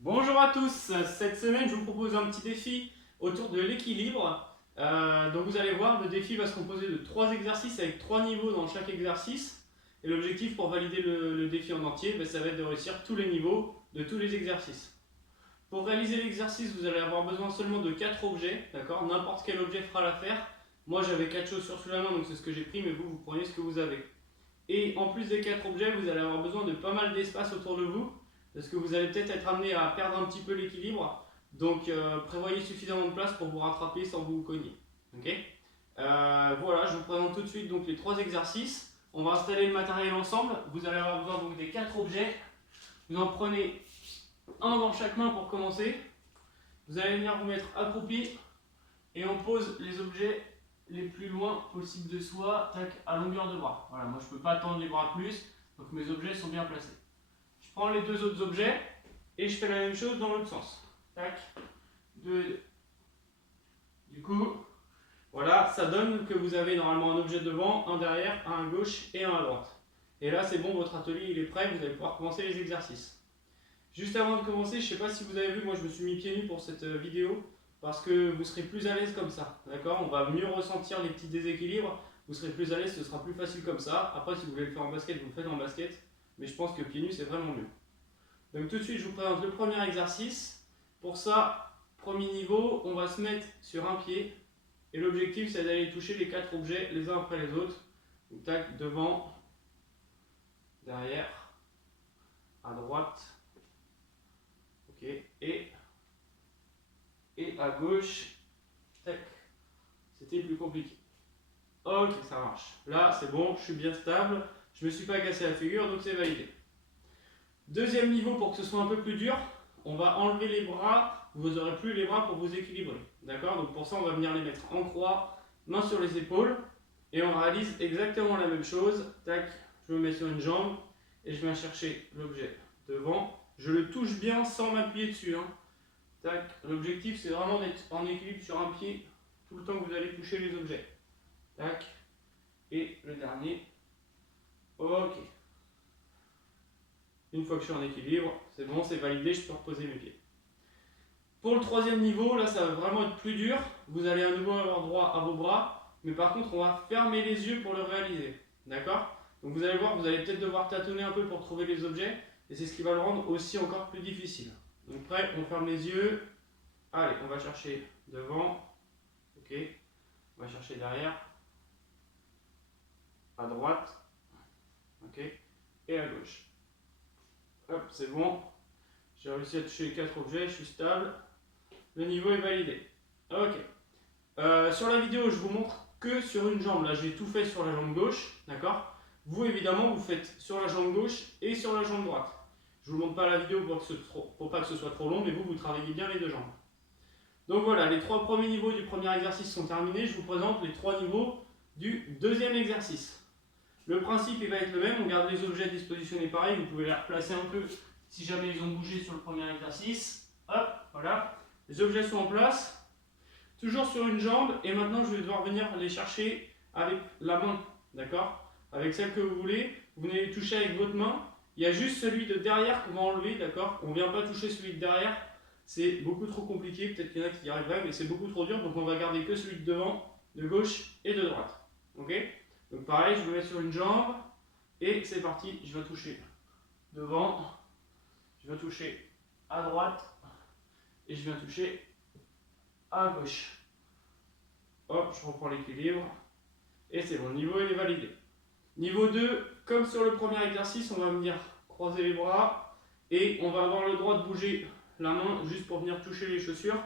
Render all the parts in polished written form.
Bonjour à tous, cette semaine je vous propose un petit défi autour de l'équilibre. Donc vous allez voir, le défi va se composer de 3 exercices avec 3 niveaux dans chaque exercice. Et l'objectif pour valider le défi en entier, ça va être de réussir tous les niveaux de tous les exercices. Pour réaliser l'exercice, vous allez avoir besoin seulement de 4 objets, d'accord? N'importe quel objet fera l'affaire. Moi j'avais 4 chaussures sous la main, donc c'est ce que j'ai pris, mais vous prenez ce que vous avez. Et en plus des 4 objets, vous allez avoir besoin de pas mal d'espace autour de vous, parce que vous allez peut-être être amené à perdre un petit peu l'équilibre. Donc prévoyez suffisamment de place pour vous rattraper sans vous cogner. Okay, voilà, je vous présente tout de suite donc, les 3 exercices. On va installer le matériel ensemble. Vous allez avoir besoin donc, des 4 objets. Vous en prenez un dans chaque main pour commencer. Vous allez venir vous mettre accroupi et on pose les objets les plus loin possible de soi, tac, à longueur de bras. Voilà, moi je ne peux pas tendre les bras plus, donc mes objets sont bien placés. Je prends les 2 autres objets et je fais la même chose dans l'autre sens. Tac, 2 et 2. Du coup, voilà, ça donne que vous avez normalement un objet devant, un derrière, un à gauche et un à droite. Et là c'est bon, votre atelier il est prêt, vous allez pouvoir commencer les exercices. Juste avant de commencer, je ne sais pas si vous avez vu, moi je me suis mis pieds nus pour cette vidéo, parce que vous serez plus à l'aise comme ça, d'accord? On va mieux ressentir les petits déséquilibres, vous serez plus à l'aise, ce sera plus facile comme ça. Après, si vous voulez le faire en basket, vous le faites en basket, mais je pense que pieds nus c'est vraiment mieux. Donc tout de suite, je vous présente le premier exercice. Pour ça, premier niveau, on va se mettre sur un pied, et l'objectif c'est d'aller toucher les 4 objets les uns après les autres. Donc tac, devant, derrière, à droite, ok, et à gauche, tac, c'était plus compliqué. Ok, ça marche. Là, c'est bon, je suis bien stable, je ne me suis pas cassé la figure, donc c'est validé. Deuxième niveau, pour que ce soit un peu plus dur, on va enlever les bras, vous n'aurez plus les bras pour vous équilibrer. D'accord? Donc pour ça, on va venir les mettre en croix, main sur les épaules, et on réalise exactement la même chose. Tac, je me mets sur une jambe, et je viens chercher l'objet devant. Je le touche bien sans m'appuyer dessus. Tac, l'objectif c'est vraiment d'être en équilibre sur un pied tout le temps que vous allez toucher les objets. Tac, et le dernier. Ok. Une fois que je suis en équilibre, c'est bon, c'est validé, je peux reposer mes pieds. Pour le troisième niveau, là ça va vraiment être plus dur. Vous allez à nouveau avoir droit à vos bras, mais par contre on va fermer les yeux pour le réaliser. D'accord? Donc vous allez voir, vous allez peut-être devoir tâtonner un peu pour trouver les objets, et c'est ce qui va le rendre aussi encore plus difficile. Donc prêt, on ferme les yeux. Allez, on va chercher devant. Ok. On va chercher derrière. À droite. Ok. Et à gauche. Hop, c'est bon. J'ai réussi à toucher les 4 objets, je suis stable. Le niveau est validé. Ok. Sur la vidéo, je vous montre que sur une jambe. Là, j'ai tout fait sur la jambe gauche. D'accord? Vous, évidemment, vous faites sur la jambe gauche et sur la jambe droite. Je ne vous montre pas la vidéo pour pas que ce soit trop long, mais vous travaillez bien les deux jambes. Donc voilà, les 3 premiers niveaux du premier exercice sont terminés. Je vous présente les 3 niveaux du deuxième exercice. Le principe il va être le même, on garde les objets dispositionnés pareil, vous pouvez les replacer un peu si jamais ils ont bougé sur le premier exercice. Hop, voilà. Les objets sont en place, toujours sur une jambe, et maintenant je vais devoir venir les chercher avec la main, d'accord? Avec celle que vous voulez, vous venez les toucher avec votre main. Il y a juste celui de derrière qu'on va enlever, d'accord? On ne vient pas toucher celui de derrière, c'est beaucoup trop compliqué, peut-être qu'il y en a qui y arriveraient, mais c'est beaucoup trop dur, donc on va garder que celui de devant, de gauche et de droite. Ok? Donc pareil, je me mets sur une jambe, et c'est parti, je vais toucher devant, je vais toucher à droite, et je viens toucher à gauche. Hop, je reprends l'équilibre, et c'est bon, le niveau il est validé. Niveau 2, comme sur le premier exercice, on va venir croiser les bras, et on va avoir le droit de bouger la main juste pour venir toucher les chaussures,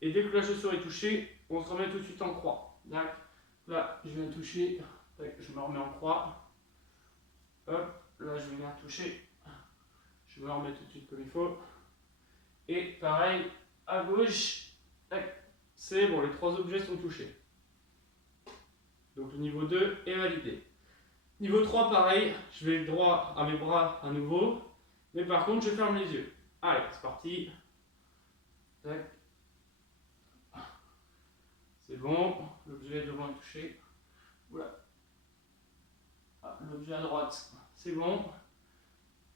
et dès que la chaussure est touchée, on se remet tout de suite en croix. Là, je viens toucher, je me remets en croix. Hop, là je vais venir toucher, je me remets tout de suite comme il faut. Et pareil, à gauche, c'est bon, les 3 objets sont touchés. Donc le niveau 2 est validé. Niveau 3, pareil, je vais droit à mes bras à nouveau, mais par contre je ferme les yeux. Allez, c'est parti. Tac. C'est bon, l'objet devant est touché. Oula. Ah, l'objet à droite, c'est bon.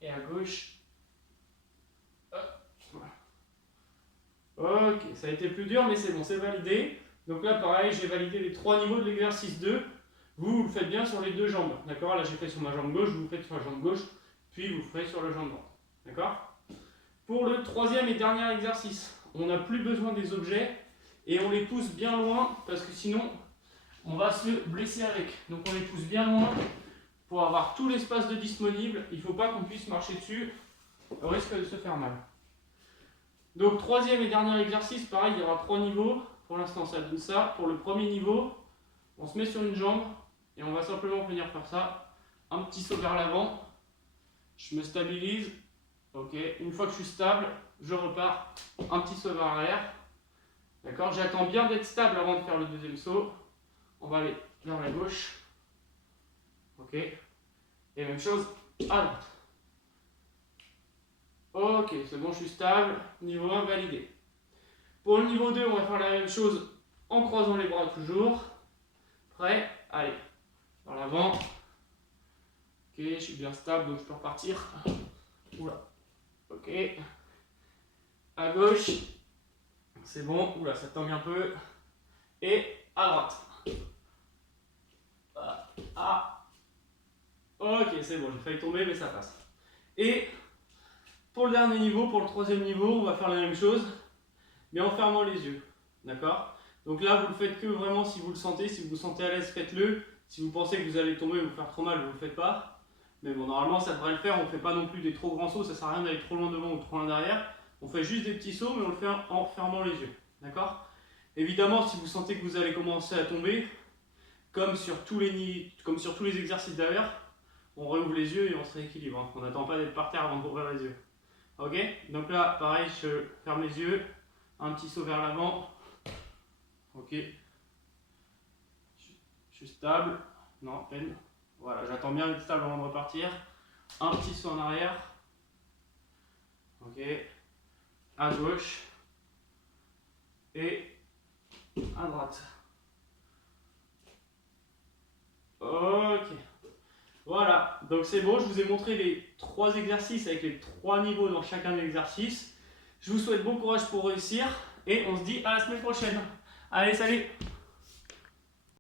Et à gauche, hop. Ok, ça a été plus dur, mais c'est bon, c'est validé. Donc là, pareil, j'ai validé les 3 niveaux de l'exercice 2. Vous le faites bien sur les 2 jambes. D'accord? Là, j'ai fait sur ma jambe gauche, vous le faites sur la jambe gauche, puis vous le ferez sur la jambe droite. D'accord? Pour le 3e et dernier exercice, on n'a plus besoin des objets et on les pousse bien loin parce que sinon, on va se blesser avec. Donc on les pousse bien loin pour avoir tout l'espace de disponible. Il ne faut pas qu'on puisse marcher dessus au risque de se faire mal. Donc 3e et dernier exercice, pareil, il y aura 3 niveaux. Pour l'instant, ça donne ça. Pour le premier niveau, on se met sur une jambe et on va simplement venir faire ça. Un petit saut vers l'avant. Je me stabilise. Ok. Une fois que je suis stable, je repars. Un petit saut vers l'arrière. D'accord? J'attends bien d'être stable avant de faire le deuxième saut. On va aller vers la gauche. Ok. Et même chose à droite. Ok, c'est bon, je suis stable. Niveau 1 validé. Pour le niveau 2, on va faire la même chose en croisant les bras toujours. Prêt? Allez. Vers l'avant. Ok, je suis bien stable, donc je peux repartir. Oula. Ok. À gauche. C'est bon. Oula, ça tangue un peu. Et à droite. Ah. Ok, c'est bon, j'ai failli tomber, mais ça passe. Et pour le dernier niveau, pour le 3e niveau, on va faire la même chose, mais en fermant les yeux. D'accord? Donc là, vous le faites que vraiment si vous le sentez. Si vous vous sentez à l'aise, faites-le. Si vous pensez que vous allez tomber ou vous faire trop mal, vous ne le faites pas. Mais bon, normalement, ça devrait le faire. On ne fait pas non plus des trop grands sauts. Ça ne sert à rien d'aller trop loin devant ou trop loin derrière. On fait juste des petits sauts, mais on le fait en fermant les yeux. D'accord? Évidemment, si vous sentez que vous allez commencer à tomber, comme sur tous les exercices d'ailleurs, on rouvre les yeux et on se rééquilibre. On n'attend pas d'être par terre avant d'ouvrir les yeux. Ok? Donc là, pareil, je ferme les yeux. Un petit saut vers l'avant. Ok. Je suis stable. Non, à peine. Voilà, j'attends bien d'être stable avant de repartir. Un petit saut en arrière. Ok. À gauche. Et à droite. Ok. Voilà, donc c'est bon, je vous ai montré les 3 exercices avec les 3 niveaux dans chacun des exercices. Je vous souhaite bon courage pour réussir et on se dit à la semaine prochaine. Allez, salut!